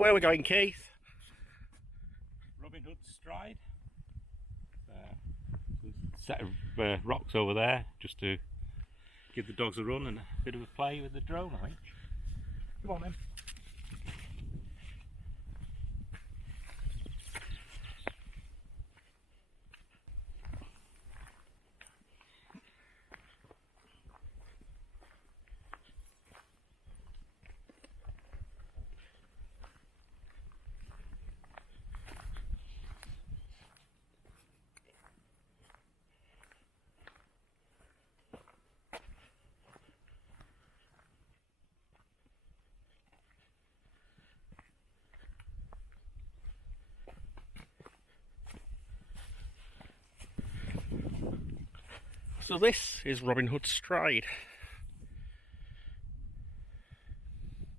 So where are we going, Keith? Robin Hood Stride. There's a set of rocks over there just to give the dogs a run and a bit of a play with the drone, I think. Come on then. So this is Robin Hood Stride.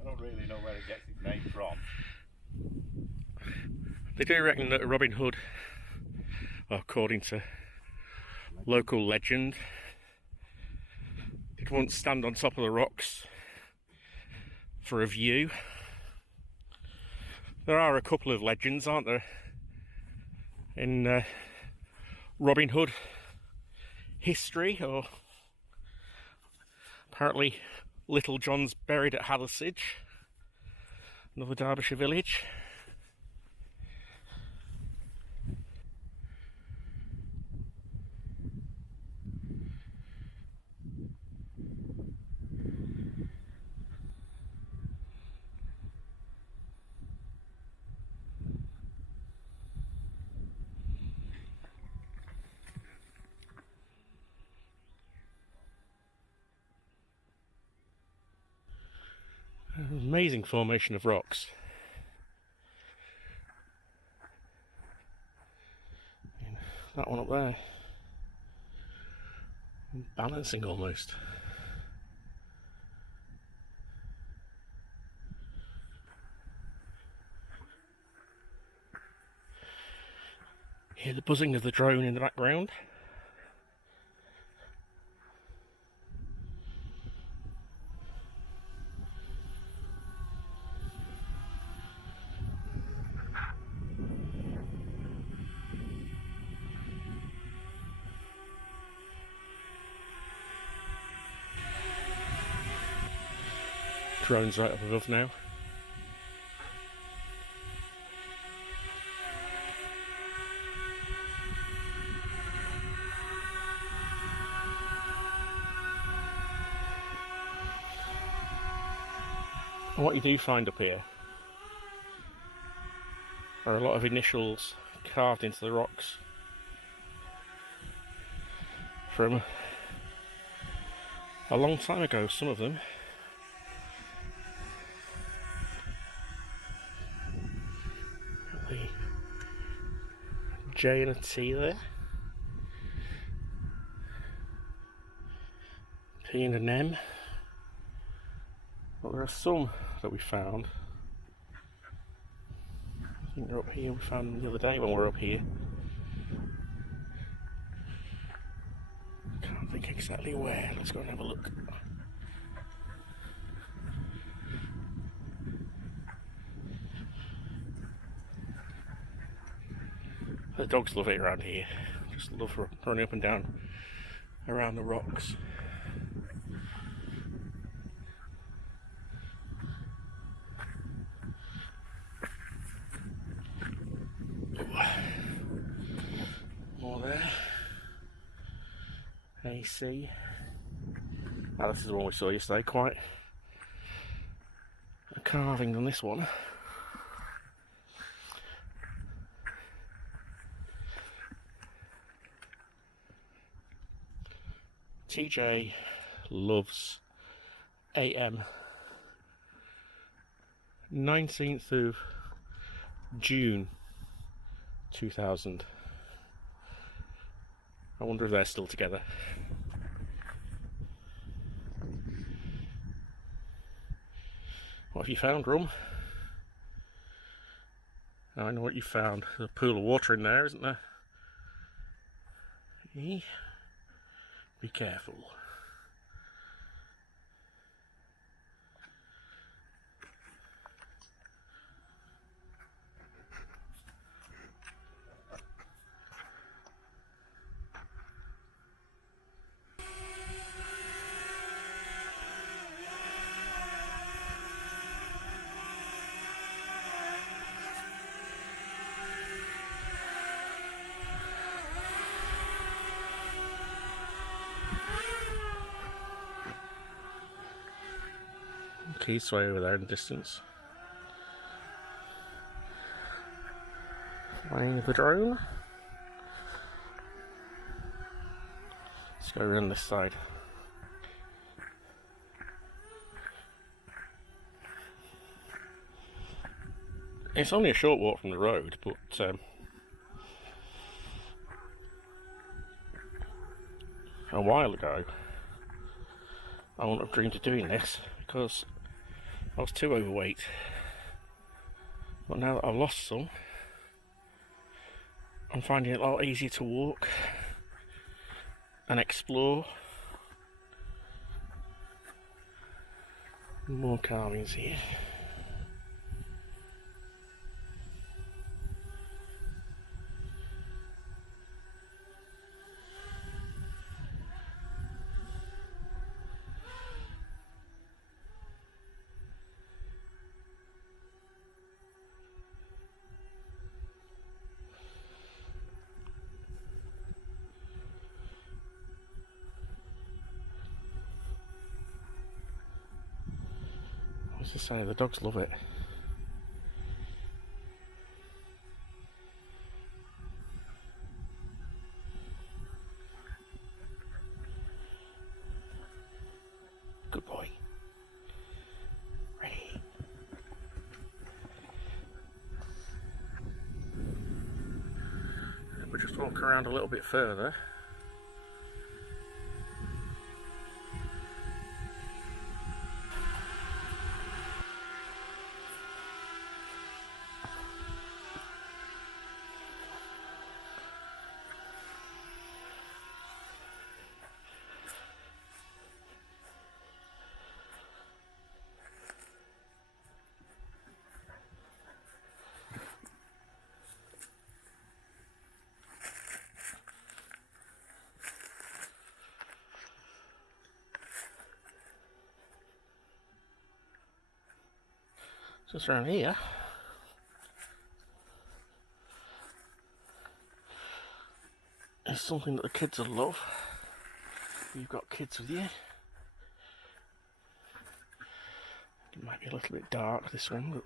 I don't really know where it gets its name from. They do reckon that Robin Hood, according to local legend, did once stand on top of the rocks for a view. There are a couple of legends, aren't there, in Robin Hood history, or apparently Little John's buried at Hathersage, another Derbyshire village. Amazing formation of rocks. That one up there, balancing almost. Hear the buzzing of the drone in the background. Drone's right up above now. And what you do find up here are a lot of initials carved into the rocks from a long time ago, some of them. The J and a T there, P and an M. But there are some that we found. I think they're up here. We found them the other day when we were up here. Can't think exactly where. Let's go and have a look. The dogs love it around here. Just love running up and down around the rocks. More there. AC. Now this is the one we saw yesterday. Quite a carving on this one. TJ loves AM. 19th of June 2000. I wonder if they're still together. What have you found, Rum? I know what you found. There's a pool of water in there, isn't there? Be careful. Keys Way over there in the distance. Flying the drone. Let's go around this side. It's only a short walk from the road, but a while ago I wouldn't have dreamed of doing this because I was too overweight. But now that I've lost some, I'm finding it a lot easier to walk and explore. More carvings here. As I say, the dogs love it. Good boy. Ready. We'll just walk around a little bit further. Just around here. It's something that the kids will love. If you've got kids with you. It might be a little bit dark, this one, but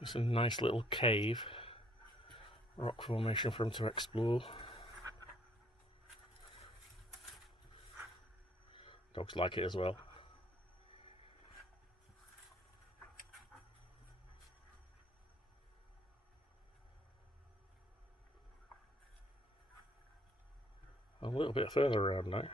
it's a nice little cave, rock formation for them to explore. Dogs like it as well. A little bit further around now.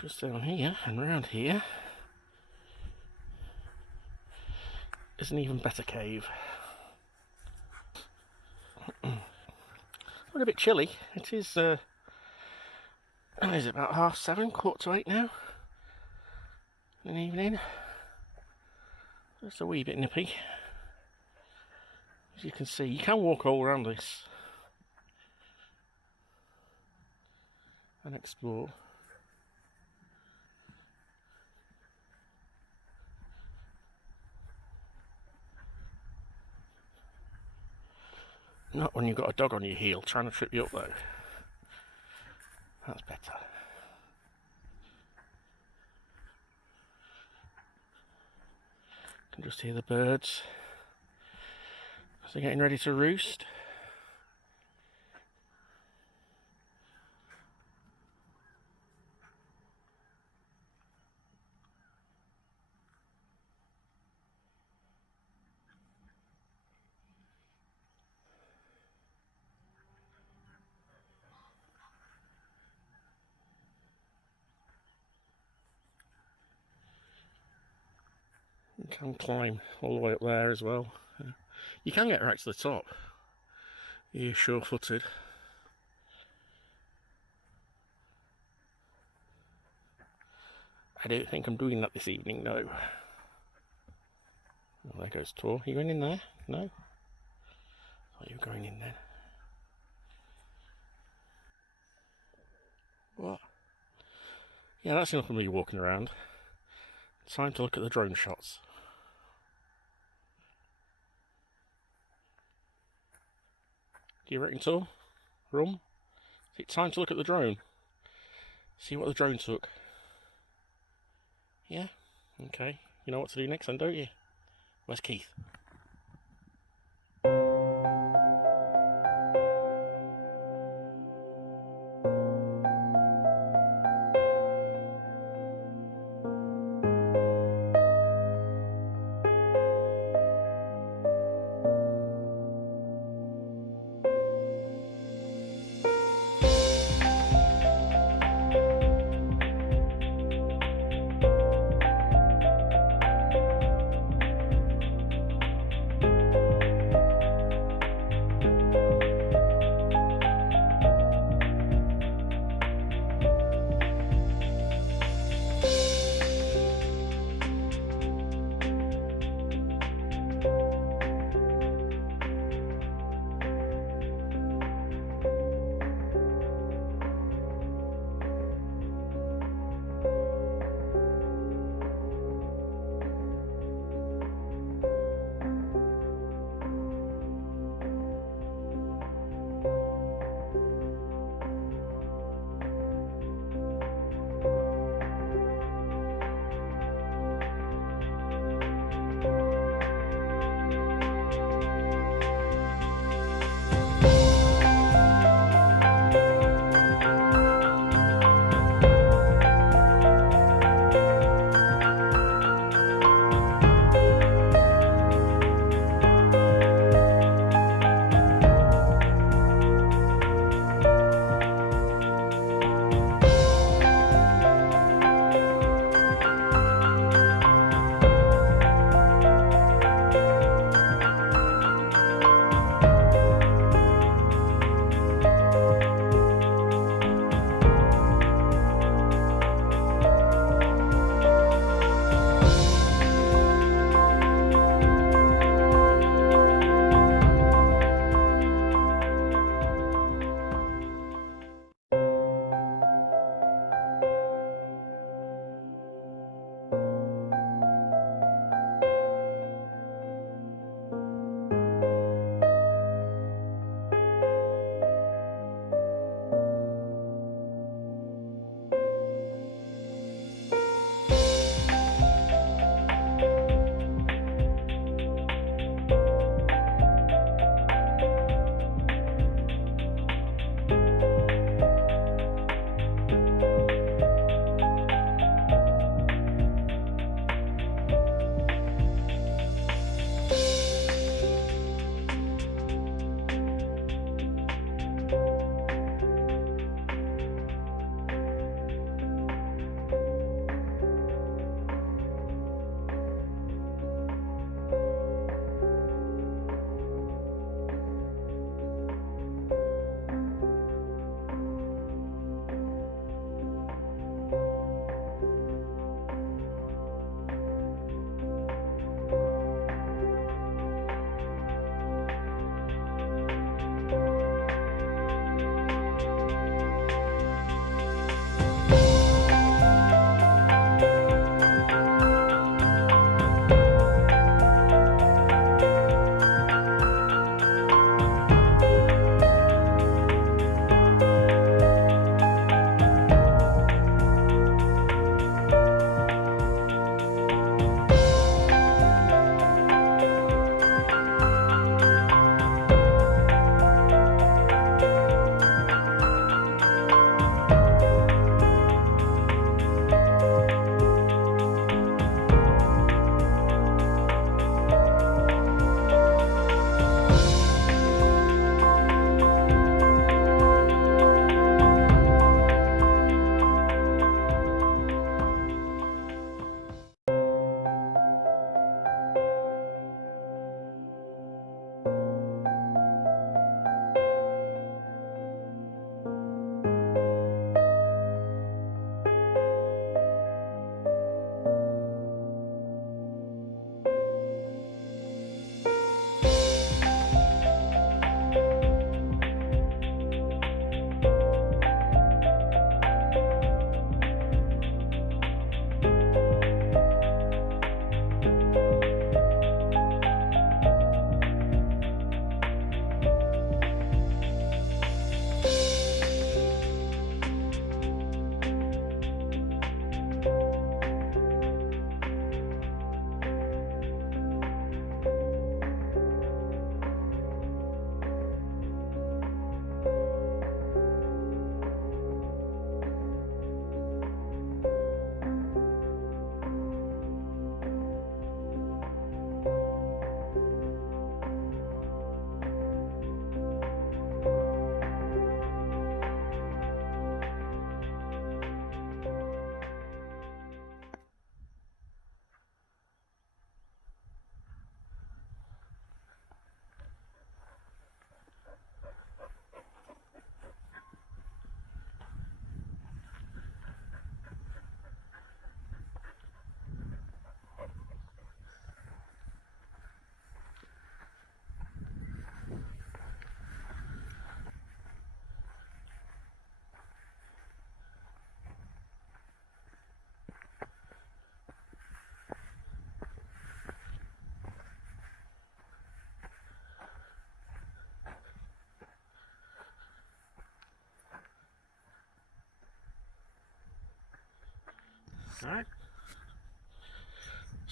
Just down here and around here is an even better cave. Look, a bit chilly. It is. Is it about 7:30, 7:45 now? In the evening. Just a wee bit nippy. As you can see, you can walk all around this and explore. Not when you've got a dog on your heel trying to trip you up though. That's better. You can just hear the birds as they're getting ready to roost. You can climb all the way up there as well. You can get right to the top. You're sure-footed. I don't think I'm doing that this evening, no. Oh, there goes Tor. You going in there? No? Oh, you're going in there. What? Yeah, that's enough of me walking around. Time to look at the drone shots. Do you reckon so? Rum? Is it time to look at the drone? See what the drone took? Yeah? Okay. You know what to do next then, don't you? Where's Keith?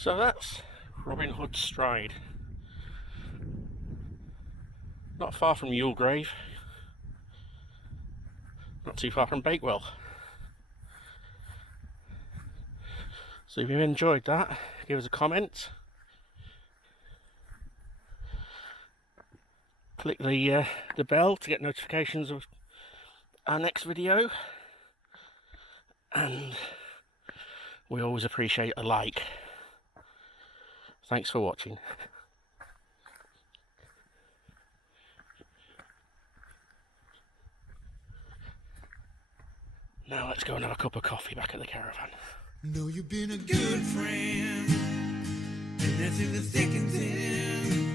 So that's Robin Hood Stride. Not far from Yulegrave. Not too far from Bakewell. So if you enjoyed that, give us a comment. Click the bell to get notifications of our next video. And we always appreciate a like. Thanks for watching. Now let's go and have a cup of coffee back at the caravan. Know you've been a good friend, and that's in the thick and thin.